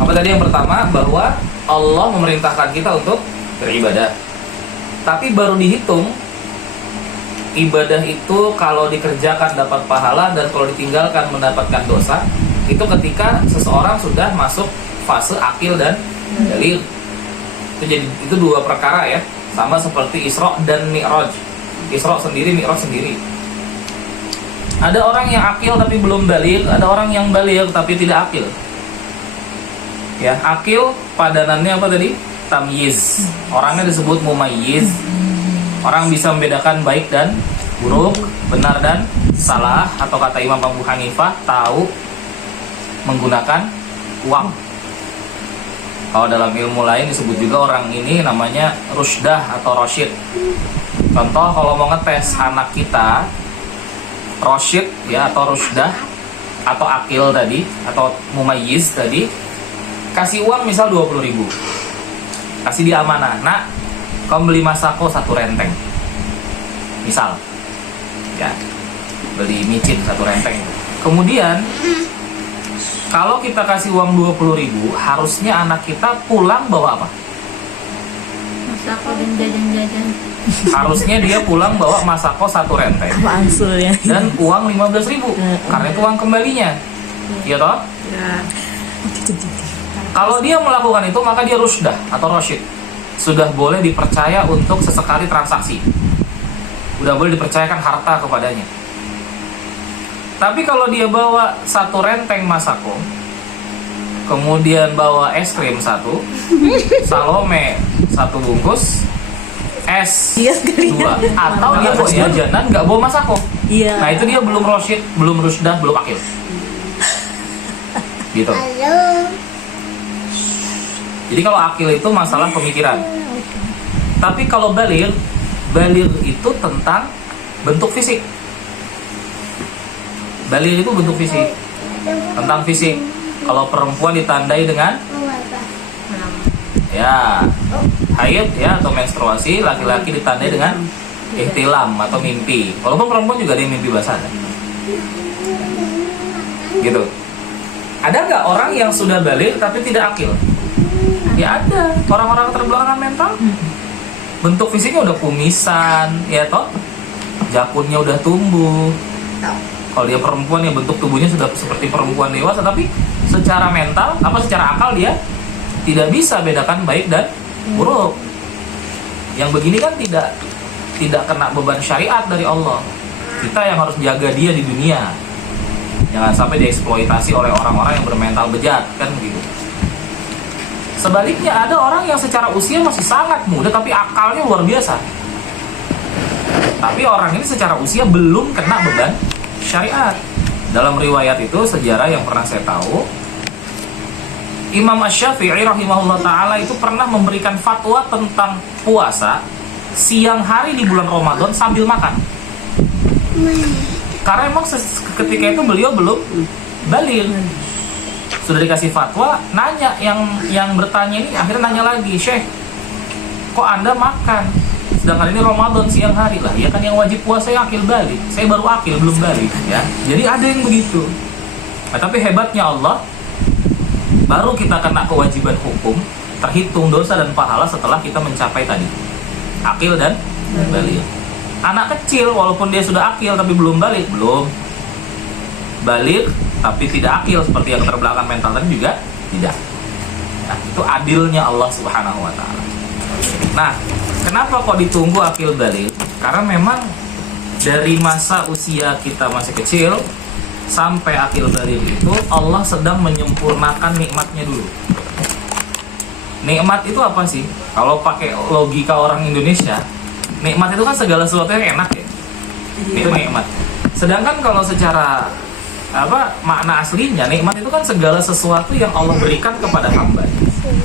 Apa tadi yang pertama? Bahwa Allah memerintahkan kita untuk beribadah. Tapi baru dihitung ibadah itu kalau dikerjakan dapat pahala dan kalau ditinggalkan mendapatkan dosa. Itu ketika seseorang sudah masuk fase akil dan dalil. Itu dua perkara ya. Sama seperti Isra dan Mi'raj. Isra sendiri, Mi'raj sendiri. Ada orang yang akil tapi belum baligh, ada orang yang baligh tapi tidak akil. Ya, akil padanannya apa tadi? Tamyiz. Orangnya disebut mumayyiz. Orang bisa membedakan baik dan buruk, benar dan salah, atau kata Imam Abu Hanifah, tahu menggunakan uang. Kalau dalam ilmu lain disebut juga orang ini namanya rusydah atau rasyid. Contoh kalau mau ngetes anak kita rasyid ya atau rusydah atau akil tadi atau mumayyiz tadi, kasih uang misal 20.000, kasih dia amanah, nak kamu beli masako 1 renteng misal ya, beli micin 1 renteng. Kemudian kalau kita kasih uang 20.000, harusnya anak kita pulang bawa apa? Masako dan jajan-jajan. Harusnya dia pulang bawa masako 1 renteng Mansul ya. dan uang 15.000 karena itu uang kembalinya, iya toh? Ya. Kalau dia melakukan itu maka dia rusydah atau rasyid, sudah boleh dipercaya untuk sesekali transaksi, udah boleh dipercayakan harta kepadanya. Tapi kalau dia bawa 1 renteng masako, kemudian bawa es krim 1, salome 1 bungkus, es Iya sekali. 2, atau dia bawa jajanan nggak bawa masako. Iya. Nah itu dia belum rasyid, belum rusydah, belum akil. Gitu. Jadi kalau akil itu masalah pemikiran. Tapi kalau baligh itu tentang bentuk fisik. Baligh itu bentuk fisik, tentang fisik. Kalau perempuan ditandai dengan ya haid ya atau menstruasi, laki-laki ditandai dengan ihtilam atau mimpi. Walaupun perempuan juga ada yang mimpi basah. Gitu. Ada nggak orang yang sudah baligh tapi tidak akil? Ya ada. Orang-orang terbelakang mental. Bentuk fisiknya udah kumisan, ya toh. Jakunnya udah tumbuh. Kalau dia perempuan ya bentuk tubuhnya sudah seperti perempuan dewasa, tapi secara mental, secara akal dia tidak bisa bedakan baik dan buruk. Yang begini kan tidak kena beban syariat dari Allah. Kita yang harus jaga dia di dunia. Jangan sampai dieksploitasi oleh orang-orang yang bermental bejat, kan begitu. Sebaliknya ada orang yang secara usia masih sangat muda tapi akalnya luar biasa. Tapi orang ini secara usia belum kena beban syariat. Dalam riwayat itu sejarah yang pernah saya tahu, Imam Asy-Syafi'i rahimahullah ta'ala itu pernah memberikan fatwa tentang puasa siang hari di bulan Ramadan sambil makan. Karena emang ketika itu beliau belum baligh. Sudah dikasih fatwa, nanya yang bertanya ini akhirnya nanya lagi, "Syekh, kok Anda makan? Sedangkan ini Ramadan siang hari." Lah, ya kan yang wajib puasa yang akil balik. Saya baru akil, belum balik ya. Jadi ada yang begitu. Nah, tapi hebatnya Allah, baru kita kena kewajiban hukum, terhitung dosa dan pahala setelah kita mencapai tadi akil dan balik. Anak kecil walaupun dia sudah akil tapi belum balik, belum balik tapi tidak akil seperti yang terbelakang mental tadi juga tidak. Nah, itu adilnya Allah Subhanahu wa taala. Nah, kenapa kok ditunggu akil balik? Karena memang dari masa usia kita masih kecil sampai akil balik itu Allah sedang menyempurnakan nikmatnya dulu. Nikmat itu apa sih? Kalau pakai logika orang Indonesia, nikmat itu kan segala sesuatu yang enak ya. Itu nikmat. Sedangkan kalau secara makna aslinya, nikmat itu kan segala sesuatu yang Allah berikan kepada hamba,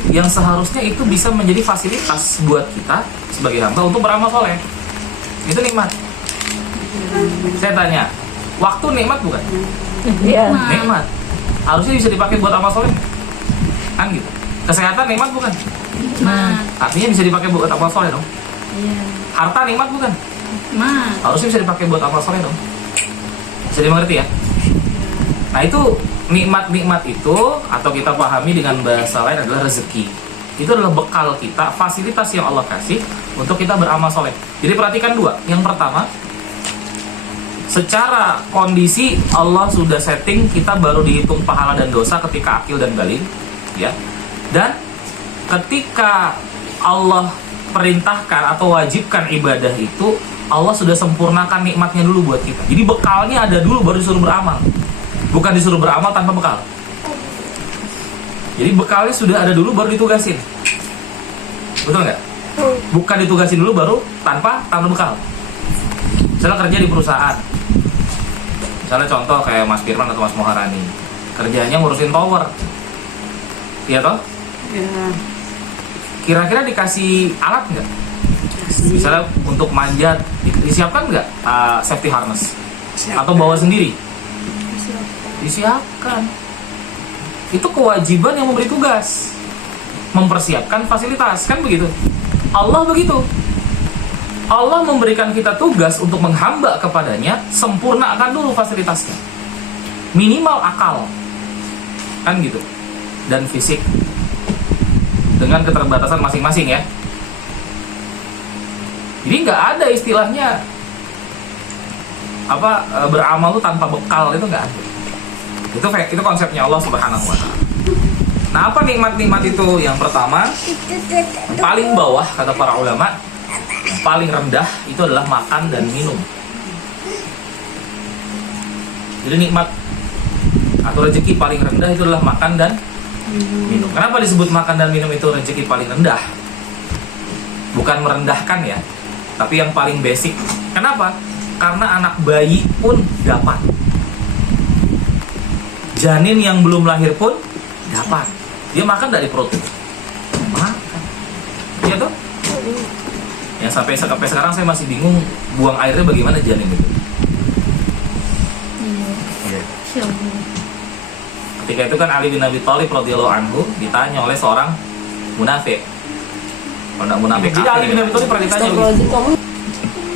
yang seharusnya itu bisa menjadi fasilitas buat kita sebagai hamba untuk beramal soleh. Itu nikmat. Saya tanya, waktu nikmat bukan? Iya. Nikmat. Harusnya bisa dipakai buat amal soleh, kan gitu. Kesehatan nikmat bukan? Nikmat. Artinya bisa dipakai buat amal soleh dong. Iya. Harta nikmat bukan? Nikmat. Harusnya bisa dipakai buat amal soleh dong. Bisa dimengerti ya? Nah itu nikmat-nikmat itu, atau kita pahami dengan bahasa lain adalah rezeki. Itu adalah bekal kita, fasilitas yang Allah kasih untuk kita beramal soleh. Jadi perhatikan dua. Yang pertama, secara kondisi Allah sudah setting kita baru dihitung pahala dan dosa ketika akil dan baligh, ya. Dan ketika Allah perintahkan atau wajibkan ibadah itu, Allah sudah sempurnakan nikmatnya dulu buat kita. Jadi bekalnya ada dulu baru disuruh beramal. Bukan disuruh beramal tanpa bekal. Jadi bekalnya sudah ada dulu baru ditugasin. Betul nggak? Bukan ditugasin dulu baru tanpa bekal. Misalnya kerja di perusahaan. Misalnya contoh kayak Mas Firman atau Mas Moharani. Kerjanya ngurusin tower. Iya toh? Ya. Kira-kira dikasih alat nggak? Misalnya untuk manjat, disiapkan nggak safety harness? Atau bawa sendiri? Disiapkan. Itu kewajiban yang memberi tugas, mempersiapkan fasilitas, kan begitu. Allah begitu. Allah memberikan kita tugas untuk menghamba kepadanya, sempurnakan dulu fasilitasnya, minimal akal, kan gitu, dan fisik dengan keterbatasan masing-masing ya. Jadi nggak ada istilahnya beramal tuh tanpa bekal, itu nggak ada. Itu konsepnya Allah Subhanahu wa Ta'ala. Nah, apa nikmat-nikmat itu? Yang pertama, yang paling bawah kata para ulama, yang paling rendah itu adalah makan dan minum. Jadi nikmat atau rezeki paling rendah itu adalah makan dan minum. Kenapa disebut makan dan minum itu rezeki paling rendah? Bukan merendahkan ya, tapi yang paling basic. Kenapa? Karena anak bayi pun dapat. Janin yang belum lahir pun dapat. Dia makan dari perut. Makan. Iya tuh? Yang sampai sekarang saya masih bingung buang airnya bagaimana janin itu. Iya. Syukur. Ketika itu kan Ali bin Abi Thalib radhiyallahu anhu ditanya oleh seorang munafik. Kalau tidak munafik, jadi Ali bin Abi Thalib pernah ditanya begitu.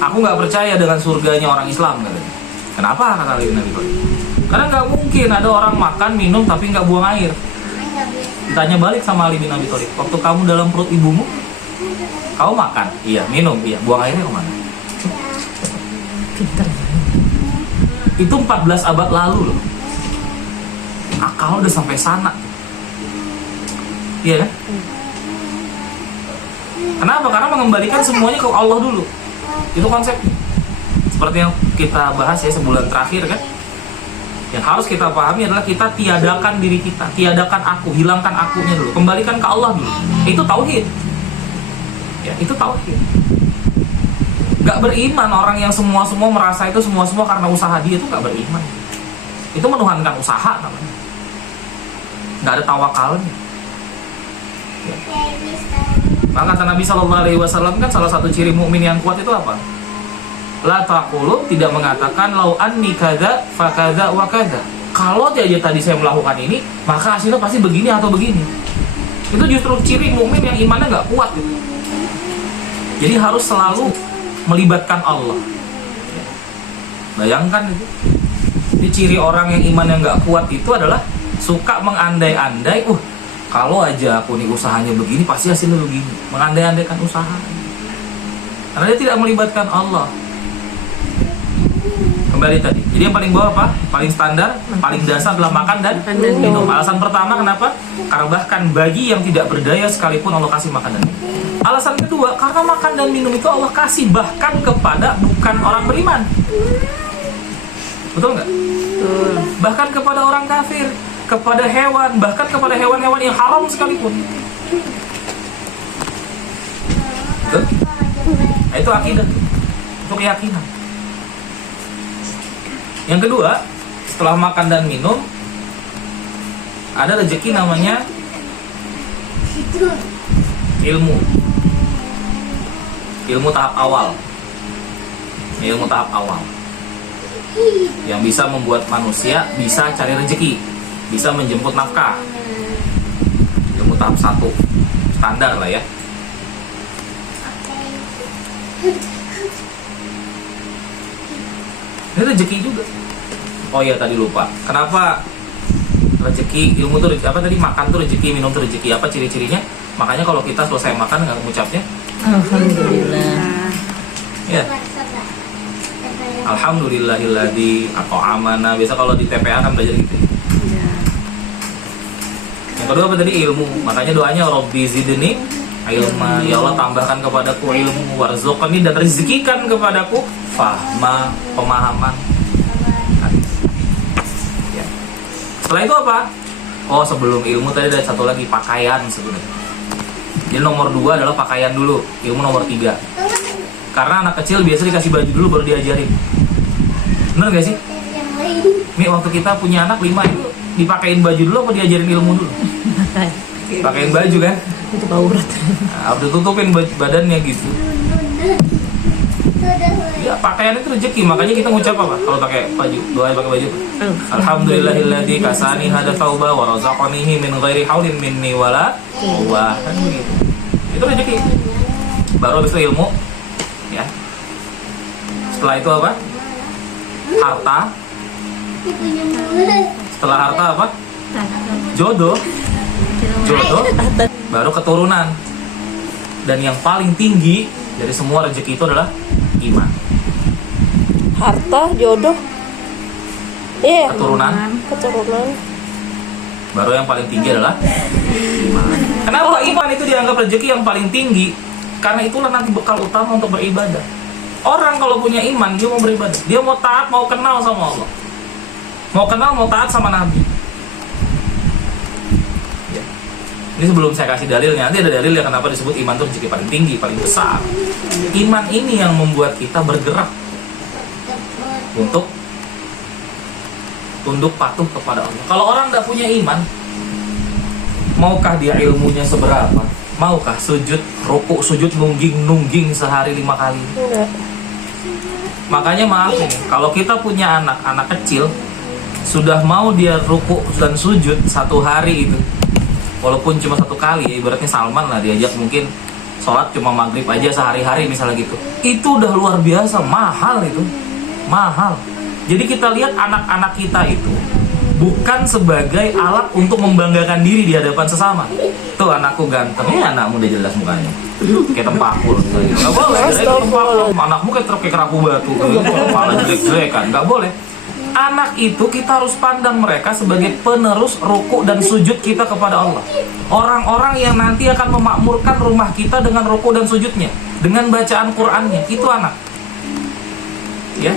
Aku nggak percaya dengan surganya orang Islam, katanya. Kenapa? Kata Ali bin Abi Thalib. Karena nggak mungkin ada orang makan, minum tapi nggak buang air. Ditanya balik sama Ali bin Abi Thalib, waktu kamu dalam perut ibumu, kamu makan, iya, minum, iya, buang airnya kemana? Itu 14 abad lalu loh. Akal udah sampai sana. Iya kan? Kenapa? Karena mengembalikan semuanya ke Allah dulu. Itu konsep. Seperti yang kita bahas ya sebulan terakhir kan. Yang harus kita pahami adalah kita tiadakan diri kita, tiadakan aku, hilangkan akunya dulu, kembalikan ke Allah dulu. Itu tauhid. Ya, itu tauhid. Gak beriman orang yang semua merasa itu semua karena usaha dia, itu gak beriman. Itu menuhankan usaha namanya. Gak ada tawakalnya. Ya. Maka kata Nabi SAW kan salah satu ciri mukmin yang kuat itu apa? La taqulu, tidak mengatakan lau anni kadza fa kadza wa kadza. Kalau aja tadi saya melakukan ini, maka hasilnya pasti begini atau begini. Itu justru ciri mukmin yang imannya nggak kuat gitu. Jadi harus selalu melibatkan Allah. Bayangkan itu. Jadi ciri orang yang imannya nggak kuat itu adalah suka mengandai-andai. Kalau aja aku nih usahanya begini, pasti hasilnya begini. Mengandai-andaikan usaha. Karena dia tidak melibatkan Allah. Kembali tadi. Jadi yang paling bawah apa? Paling standar, paling dasar adalah makan dan minum. Alasan pertama kenapa? Karena bahkan bagi yang tidak berdaya sekalipun Allah kasih makan dan minum. Alasan kedua, karena makan dan minum itu Allah kasih bahkan kepada bukan orang beriman. Betul nggak? Bahkan kepada orang kafir, kepada hewan, bahkan kepada hewan-hewan yang haram sekalipun. Betul? Nah, itu akidah, itu keyakinan. Yang kedua, setelah makan dan minum, ada rezeki namanya ilmu. Ilmu tahap awal. Ilmu tahap awal. Yang bisa membuat manusia bisa cari rezeki, bisa menjemput nafkah. Ilmu tahap 1. Standar lah ya. Ini rezeki juga. Oh iya tadi lupa. Kenapa rezeki ilmu tuh apa tadi, makan tuh rezeki, minum tuh rezeki, apa ciri-cirinya? Makanya kalau kita selesai makan nggak mengucapnya Alhamdulillah. ya Alhamdulillahilladzi at'amana. Biasa kalau di TPA kan belajar gitu. Yang kedua apa tadi? Ilmu. Makanya doanya Rabbi zidni ilma, ya Allah tambahkan kepadaku ilmu, warzuqni, dan rezekikan kepadaku fahma, pemahaman. Ya. Setelah itu apa? Oh, sebelum ilmu tadi ada satu lagi, pakaian sebenarnya. Jadi nomor 2 adalah pakaian dulu, ilmu nomor 3. Karena anak kecil biasa dikasih baju dulu baru diajarin. Bener gak sih? Nih waktu kita punya anak 5 itu dipakein baju dulu apa diajarin ilmu dulu? Pakein baju kan? Itu aurat. Nah, harus ditutupin badannya gitu. Ya pakaian itu rezeki, makanya kita ngucap apa? Kalau pakai baju, doa pakai baju. Alhamdulillahilladzi kasani hada thauba wa razaqanihi min ghairi haulin minni wala quwwah. Kan begitu. Itu rezeki. Baru habis itu ilmu. Ya. Setelah itu apa? Harta. Setelah harta apa? Jodoh. Jodoh. Baru keturunan. Dan yang paling tinggi dari semua rezeki itu adalah iman. Harta, jodoh, Keturunan. keturunan. Baru yang paling tinggi adalah iman. Kenapa iman itu dianggap rezeki yang paling tinggi? Karena itulah nanti bekal utama untuk beribadah. Orang kalau punya iman, dia mau beribadah. Dia mau taat, mau kenal sama Allah. Mau kenal, mau taat sama Nabi. Ya. Ini sebelum saya kasih dalilnya, nanti ada dalil ya kenapa disebut iman itu rezeki paling tinggi, paling besar. Iman ini yang membuat kita bergerak untuk tunduk patuh kepada Allah. Kalau orang nggak punya iman, maukah dia ilmunya seberapa? Maukah sujud, rukuk, sujud nungging sehari 5 kali? Enggak. Makanya maaf nih, kalau kita punya anak kecil, sudah mau dia rukuk dan sujud 1 hari itu, walaupun cuma 1 kali, ya, ibaratnya Salman lah diajak mungkin sholat cuma maghrib aja sehari-hari misalnya gitu, itu udah luar biasa, mahal itu, mahal. Jadi kita lihat anak-anak kita itu bukan sebagai alat untuk membanggakan diri di hadapan sesama. Tuh anakku ganteng, ya anakmu udah jelas mukanya kayak tempakul, nggak boleh. Kayak tempakul, anakmu kayak kerapu batu, kepala jelek-jelek kan, nggak boleh. Anak itu kita harus pandang mereka sebagai penerus ruku dan sujud kita kepada Allah. Orang-orang yang nanti akan memakmurkan rumah kita dengan ruku dan sujudnya, dengan bacaan Qur'annya, itu anak. Ya.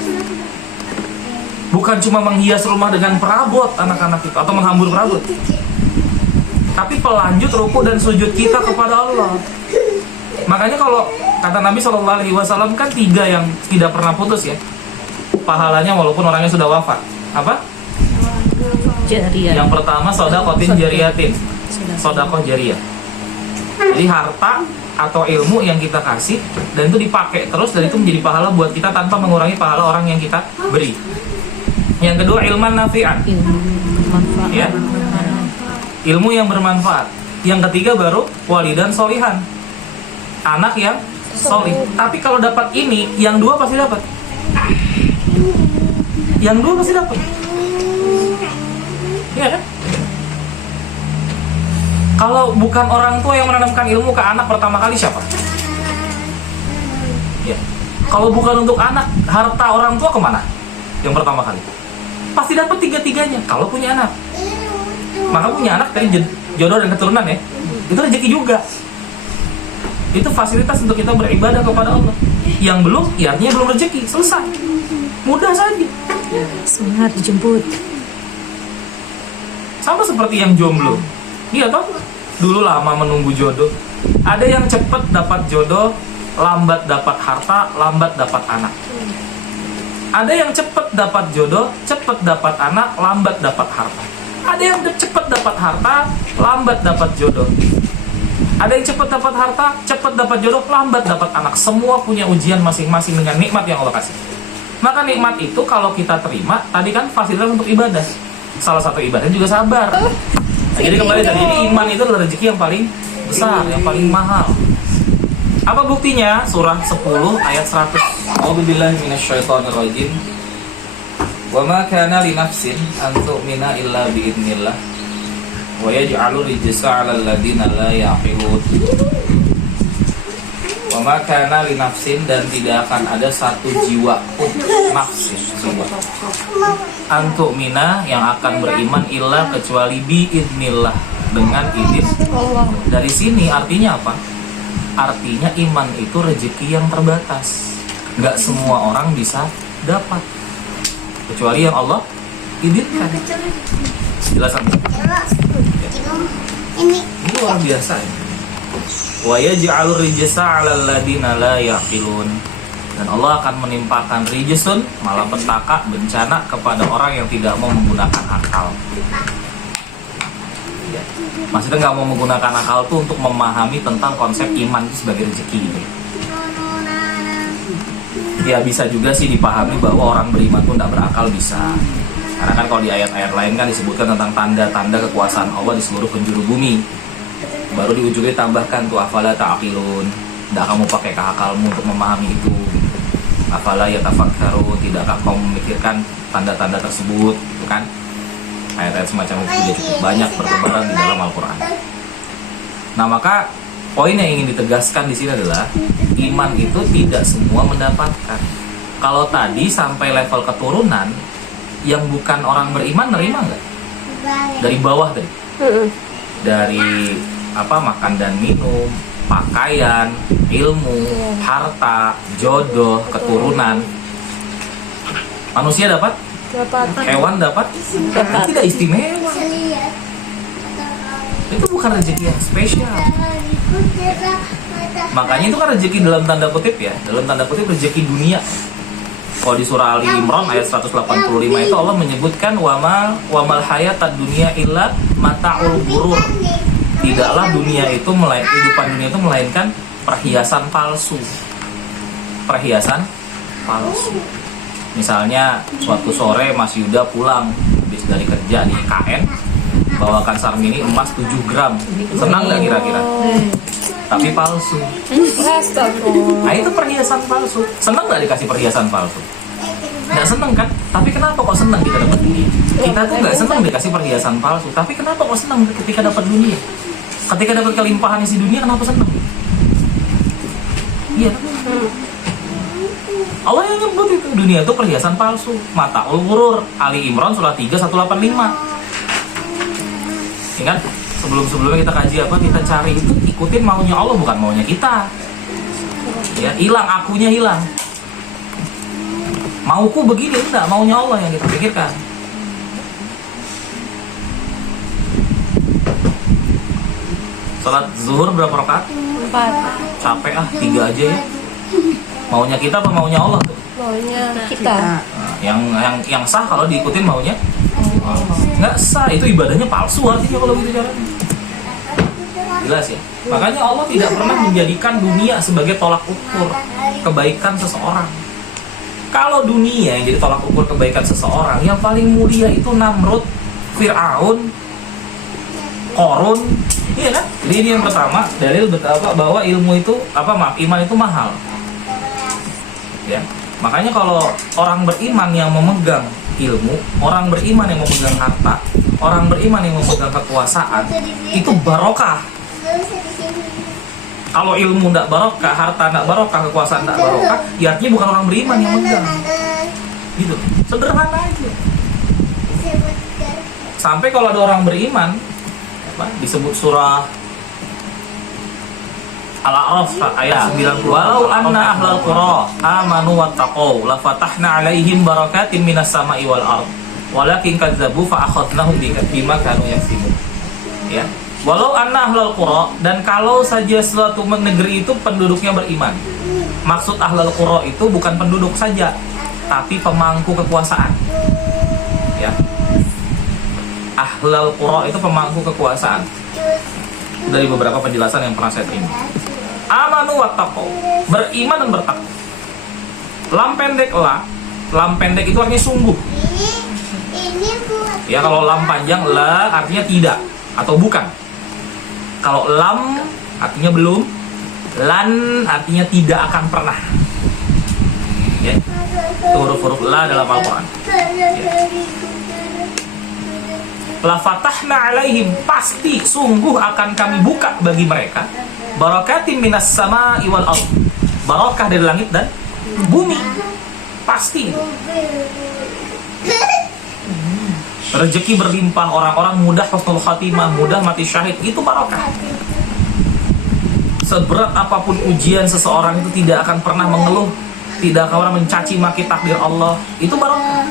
Bukan cuma menghias rumah dengan perabot anak-anak itu atau menghambur perabot, tapi pelanjut ruku dan sujud kita kepada Allah. Makanya kalau kata Nabi SAW kan 3 yang tidak pernah putus ya pahalanya walaupun orangnya sudah wafat. Apa? Jariyah. Yang pertama sodakotin jariyatin, sodakoh jariyah. Jadi harta atau ilmu yang kita kasih dan itu dipakai terus, dan itu menjadi pahala buat kita tanpa mengurangi pahala orang yang kita beri. Yang kedua ilman nafi'an, Ilmu bermanfaat. ya, ilmu yang bermanfaat. Yang ketiga baru walidan solihan, anak yang solih. Tapi kalau dapat ini, yang 2 pasti dapat. Yang 2 pasti dapat. Iya kan? Kalau bukan orang tua yang menanamkan ilmu ke anak pertama kali siapa? Ya. Kalau bukan untuk anak, harta orang tua kemana? Yang pertama kali pasti dapat 3-tiganya kalau punya anak. Maka punya anak tadi jodoh dan keturunan ya, itu rezeki juga. Itu fasilitas untuk kita beribadah kepada Allah. Yang belum, ya artinya belum rezeki, selesai. Mudah saja. Semangat dijemput. Sama seperti yang jomblo. Iya toh? Dulu lama menunggu jodoh. Ada yang cepat dapat jodoh, lambat dapat harta, lambat dapat anak. Ada yang cepat dapat jodoh, cepat dapat anak, lambat dapat harta. Ada yang cepat dapat harta, lambat dapat jodoh. Ada yang cepat dapat harta, cepat dapat jodoh, lambat dapat anak. Semua punya ujian masing-masing dengan nikmat yang Allah kasih. Maka nikmat itu kalau kita terima, tadi kan fasilitas untuk ibadah. Salah satu ibadah juga sabar. Nah, jadi kembali tadi, ini iman itu adalah rezeki yang paling besar, yang paling mahal. Apa buktinya? Surah 10 ayat 100. A'udzubillahi minasyaitonirrajim. Wa ma kana li nafsin an tu'mina illa biidznillah wa yaj'alu rijsa 'alal ladzina la ya'qilun. Wa ma kana li nafsin, dan tidak akan ada satu jiwa pun, nafsin jiwa, an tu'mina yang akan beriman illa kecuali biidznillah, dengan izin Allah. Dari sini artinya apa? Artinya iman itu rezeki yang terbatas. Nggak semua orang bisa dapat, kecuali yang Allah izinkan. Jelasan. Ini luar biasa ya. Wa yaj'alur rijsa 'alal ladzina la yaqilun. Dan Allah akan menimpakan rijsun, malapetaka, bencana kepada orang yang tidak mau menggunakan akal. Ya. Maksudnya nggak mau menggunakan akal tuh untuk memahami tentang konsep iman itu sebagai rezeki gitu. Ya bisa juga sih dipahami bahwa orang beriman tuh tidak berakal, bisa. Karena kan kalau di ayat-ayat lain kan disebutkan tentang tanda-tanda kekuasaan Allah di seluruh penjuru bumi. Baru di ujungnya tambahkan tuh afala ta'qilun. Tidak kamu pakai akalmu untuk memahami itu. Afala yatafakkarun, tidakkah kamu memikirkan tanda-tanda tersebut, gitu kan? Ayat-ayat semacam itu juga cukup banyak bertebaran di dalam Al-Quran. Nah maka poin yang ingin ditegaskan di sini adalah iman itu tidak semua mendapatkan. Kalau tadi sampai level keturunan, yang bukan orang beriman nerima nggak? Dari bawah tadi, dari makan dan minum, pakaian, ilmu, harta, jodoh, keturunan. Manusia dapat, hewan dapat, tidak istimewa. Itu bukan rezeki yang spesial. Makanya itu kan rezeki dalam tanda kutip ya, dalam tanda kutip rezeki dunia. Kalau di surah Ali Imran ayat 185 itu Allah menyebutkan wamal hayatad dunya illa mata'ul ghurur. Tidaklah dunia itu kehidupan dunia itu melainkan perhiasan palsu. Perhiasan palsu. Misalnya suatu sore Mas Yuda pulang habis dari kerja di KN, bawakan Sarmini emas 7 gram. Senang nggak kira-kira? Tapi palsu. Nah itu perhiasan palsu. Senang nggak dikasih perhiasan palsu? Nggak seneng kan? Tapi kenapa kok senang kita dapat dunia? Kita tuh nggak senang dikasih perhiasan palsu. Tapi kenapa kok senang ketika dapat dunia? Ketika dapat kelimpahan isi dunia, kenapa senang? Iya. Allah yang nyebut itu dunia itu perhiasan palsu. Mata'ul ghurur. Ali Imran surah 3 185. Ingat? Sebelum-sebelumnya kita kaji apa, kita cari itu ikutin maunya Allah, bukan maunya kita. Ya, hilang akunya, hilang. Mauku begini, enggak, maunya Allah yang kita pikirkan. Salat zuhur berapa rakaat? 4. Capek 3 aja ya. Maunya kita apa maunya Allah tuh? Maunya kita. Nah, yang sah kalau diikutin maunya nggak sah, itu ibadahnya palsu artinya kalau gitu caranya. Jelas ya. Makanya Allah tidak pernah menjadikan dunia sebagai tolak ukur kebaikan seseorang. Kalau dunia yang jadi tolak ukur kebaikan seseorang, yang paling mulia itu Namrud, Fir'aun, Korun, iya kan? Jadi ini yang pertama dalil betapa bahwa ilmu itu iman itu mahal. Ya. Makanya kalau orang beriman yang memegang ilmu, orang beriman yang memegang harta, orang beriman yang memegang kekuasaan, itu barokah. Kalau ilmu tidak barokah, harta tidak barokah, kekuasaan tidak barokah, ya artinya bukan orang beriman yang megang. Gitu, sederhana aja. Sampai kalau ada orang beriman, disebut surah Al-A'raf ayat 90, walau anna ahlal qura amanu wattaqau la fatahna 'alaihim barakatin minas sama'i wal ard walakin kadzabu fa akhadnahum bima kanu yaksibun. Ya. Walau anna ahlal qura, dan kalau saja suatu negeri itu penduduknya beriman. Maksud ahlal qura itu bukan penduduk saja, tapi pemangku kekuasaan. Ya. Ahlal qura itu pemangku kekuasaan. Dari beberapa penjelasan yang pernah saya terima. Amanu wattaqau, beriman dan bertakwa. Lam pendek itu artinya sungguh. Ya, kalau lam panjang la artinya tidak atau bukan. Kalau lam artinya belum, lan artinya tidak akan pernah. Ya. Itu huruf-huruf la dalam Al-Quran. La fatahna alaihim, pasti sungguh akan kami buka bagi mereka barakatim minas sama'i wal ardh, barakah dari langit dan bumi, pasti. Rezeki berlimpah, orang-orang mudah husnul khatimah, mudah mati syahid, itu barakah. Seberat apapun ujian seseorang itu tidak akan pernah mengeluh, tidak akan pernah mencaci maki takdir Allah, itu barakah.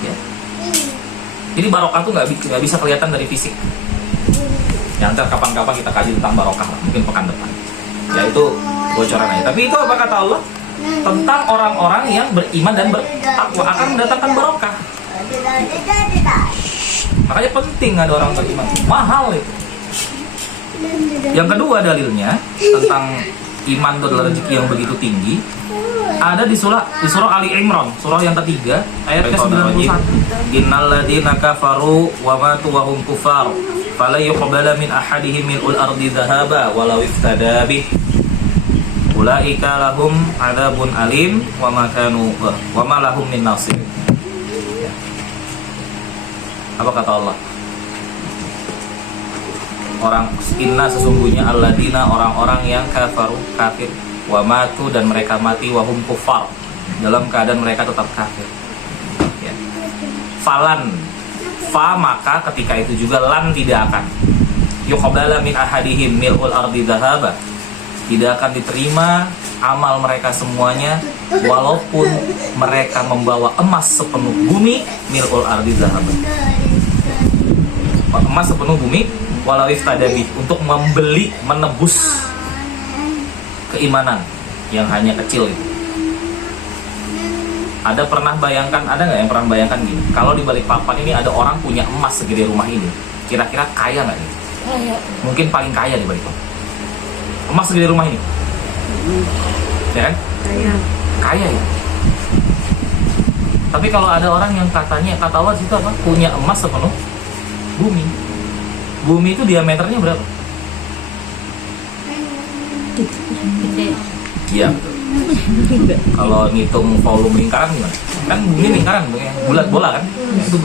Ya. Jadi barokah itu nggak bisa kelihatan dari fisik. Ya, nanti kapan-kapan kita kaji tentang barokah, mungkin pekan depan. Ya itu bocoran aja. Tapi itu apa kata Allah? Tentang orang-orang yang beriman dan bertakwa akan mendatangkan barokah. Makanya penting ada orang beriman. Mahal itu. Yang kedua dalilnya tentang iman itu adalah rezeki yang begitu tinggi. Ada di surah Ali Imran, surah yang ketiga, ayat ke-91. Innal ladzina kafaru wa matu wa hum kufar, fala yuqbala min ahadihim mil'ul ardi dhahaba walau iftada bih. Ulaika lahum adzabun alim wa ma lahum min nasir. Apa kata Allah? Inna sesungguhnya alladzina orang-orang yang kafaru kafir wa matu dan mereka mati wahum kufar dalam keadaan mereka tetap kafir. Ya. Falan fa maka ketika itu juga lan tidak akan yuqbala min ahadihim mil'ul ardi dhahaba, tidak akan diterima amal mereka semuanya walaupun mereka membawa emas sepenuh bumi, mil'ul ardi dhahaba, emas sepenuh bumi, walau iftadabi, untuk membeli, menebus keimanan yang hanya kecil itu. Ada nggak yang pernah bayangkan gini? Kalau di Balikpapan ini ada orang punya emas segede rumah ini, kira-kira kaya nggak nih? Kaya. Mungkin paling kaya di Balikpapan. Emas segede rumah ini, ya kan? Kaya ya. Tapi kalau ada orang yang kata Allah itu apa? Punya emas sepenuh bumi. Bumi itu diameternya berapa? Gede. Iya. Kalau ngitung volume lingkaran gimana? Kan bumi lingkaran, bulat bola kan? Itu.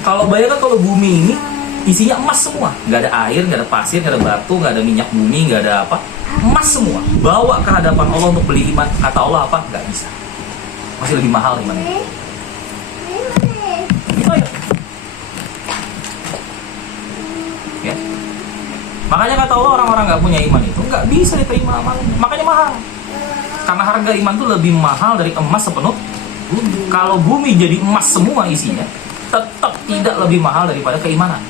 Kalau bayangkan kalau bumi ini isinya emas semua, nggak ada air, nggak ada pasir, nggak ada batu, nggak ada minyak bumi, nggak ada apa, emas semua. Bawa ke hadapan Allah untuk beli iman, kata Allah apa? Nggak bisa. Masih lebih mahal iman itu. Ya. Makanya kata Allah orang-orang nggak punya iman itu nggak bisa diterima amalnya, makanya mahal. Karena harga iman itu lebih mahal dari emas sepenuh bumi. Kalau bumi jadi emas semua isinya, tetap tidak lebih mahal daripada keimanan.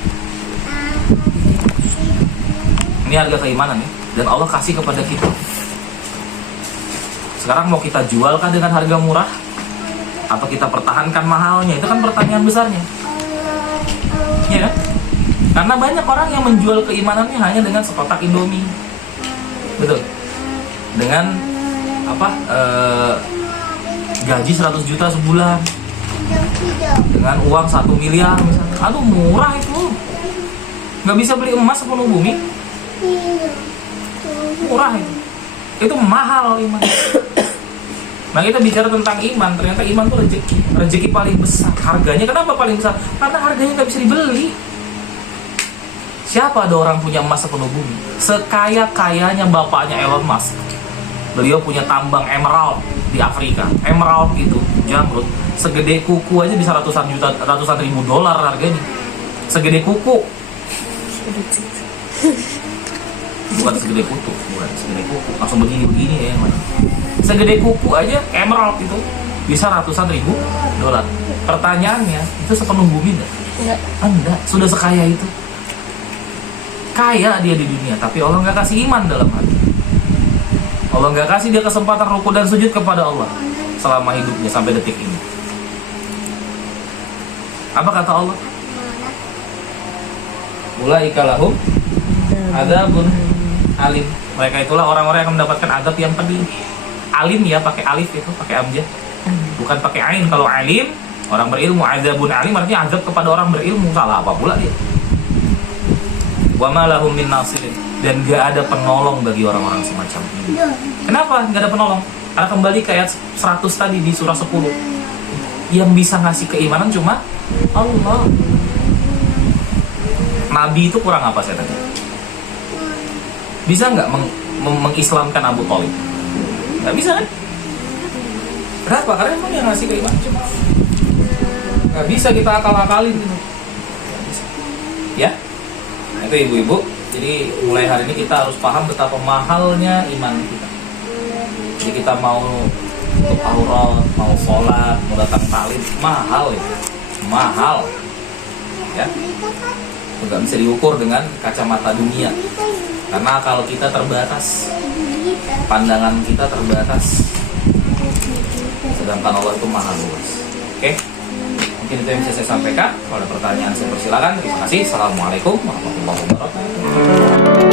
Ini harga keimanan nih, dan Allah kasih kepada kita. Sekarang mau kita jualkah dengan harga murah, atau kita pertahankan mahalnya? Itu kan pertanyaan besarnya. Ya kan? Karena banyak orang yang menjual keimanannya hanya dengan sekotak Indomie, betul? Dengan apa? Gaji 100 juta sebulan, dengan uang 1 miliar misalnya. Aduh murah itu, nggak bisa beli emas sepenuh bumi. Murah itu mahal iman. Nah kita bicara tentang iman, ternyata iman itu rezeki paling besar. Harganya kenapa paling besar? Karena harganya nggak bisa dibeli. Siapa ada orang punya emas sepenuh bumi? Sekaya-kayanya bapaknya Elon Musk, beliau punya tambang emerald di Afrika. Emerald itu jamrut segede kuku aja bisa ratusan ribu dolar harganya. Segede kuku. Bukan segede kutu, langsung begini ya. Segede kuku aja emerald itu bisa ratusan ribu dolar. Pertanyaannya, itu sepenuh bumi enggak? Enggak, sudah sekaya itu. Kaya dia di dunia, tapi Allah nggak kasih iman dalam hati. Allah nggak kasih dia kesempatan ruku dan sujud kepada Allah selama hidupnya sampai detik ini. Apa kata Allah? Ulaika lahum adzabun alim. Mereka itulah orang-orang yang mendapatkan azab yang pedih. Alim ya, pakai alif itu, pakai abjad, bukan pakai ain. Kalau alim, orang berilmu, adzabun alim artinya azab kepada orang berilmu. Salah apa pula dia? Wa ma lahum min nasirin, dan gak ada penolong bagi orang-orang semacam ini. Kenapa gak ada penolong? Karena kembali ke ayat 100 tadi di surah 10, yang bisa ngasih keimanan cuma Allah. Nabi itu kurang apa saya tanya? Bisa nggak mengislamkan Abu Thalib? Nggak bisa kan? Kenapa? Karena emang yang ngasih keimanan cuma Allah. Nggak bisa kita akal-akalin gitu. Nggak bisa. Ya, itu ibu-ibu. Jadi mulai hari ini kita harus paham betapa mahalnya iman kita. Jadi kita mau untuk aurat, mau sholat, mau datang taklim, mahal ya, mahal. Ya, nggak bisa diukur dengan kacamata dunia. Karena kalau kita terbatas, pandangan kita terbatas, sedangkan Allah itu maha luas. Oke, mungkin itu yang bisa saya sampaikan. Kalau ada pertanyaan saya persilakan. Terima kasih. Assalamualaikum warahmatullahi wabarakatuh.